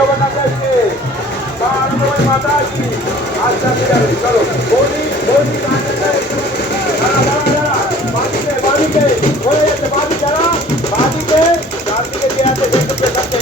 জগন্নাথ আসছে মাতা আসছি আস্তে আস্তে যাবে চলো বৌদি বৌদি বাদিকে বাদিকে হয়ে যাচ্ছে বাদি যারা বাদিকে চারদিকে যে আছে সেক্ষেত্রে থাকবে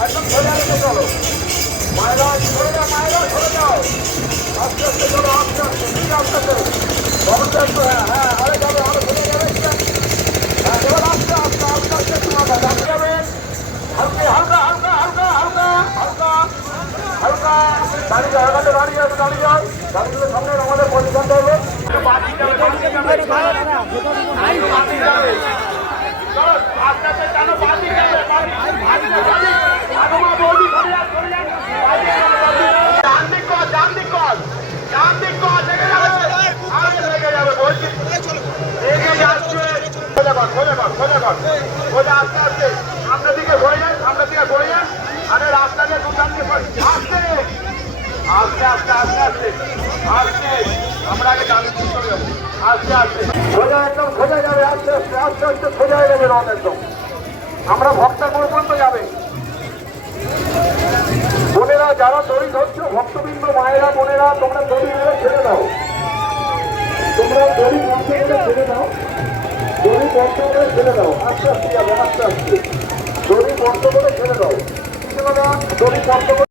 একদম সোজা রেখে চলো মায়েরা সরে যাও মায়েরা সরে যাও আস্তে আস্তে চলো আস্তে আস্তে ঠিক আস্তে আস্তে বড়টা একটু হ্যাঁ হ্যাঁ আরে যাবে আরো সোজা যাবে হ্যাঁ এবার আস্তে আস্তে আস্তে আস্তে তোমার দাঁড়িয়ে যাবেন হালকা হালকা হালকা হালকা হালকা হালকা হালকা দাঁড়িয়ে যাও এখানে দাঁড়িয়ে যাবে দাঁড়িয়ে যাও দাঁড়িয়ে সামনে আমাদের পজিশন দেবে বাকি যাবে বাকি যাবে বাকি যাবে চলো আস্তে আস্তে জানো বাকি যাবে বাকি যাবে আগমা বৌদি সরে যান ডান্ডিক কর লেগে যাবে আগে লেগে যাবে বলছি এগিয়ে যাচ্ছে সোজা আস্তে আস্তে সামনের দিকে ঘুরে যান আরে রাস্তা দিয়ে দুটান দিয়ে আস্তে আস্তে আস্তে আস্তে আস্তে আস্তে আমরা আগে গাড়ি চলে যাবো আস্তে আস্তে সোজা একদম সোজা যাবে আস্তে আস্তে আস্তে আস্তে সোজা হয়ে যাবে রথ একদম আমরা ভক্তপুর পর্যন্ত যাবে বোনেরা যারা দড়ি ধরছো ভক্তবৃন্দ মায়েরা বোনেরা তোমরা দড়ি মেরে ছেড়ে দাও তোমরা দড়ি বন্ধ করে ছেড়ে দাও দড়ি বন্ধ করে ছেড়ে দাও আস্তে আস্তে যাবে আস্তে আস্তে দড়ি বন্ধ করে ছেড়ে দাও দড়ি বন্ধ করে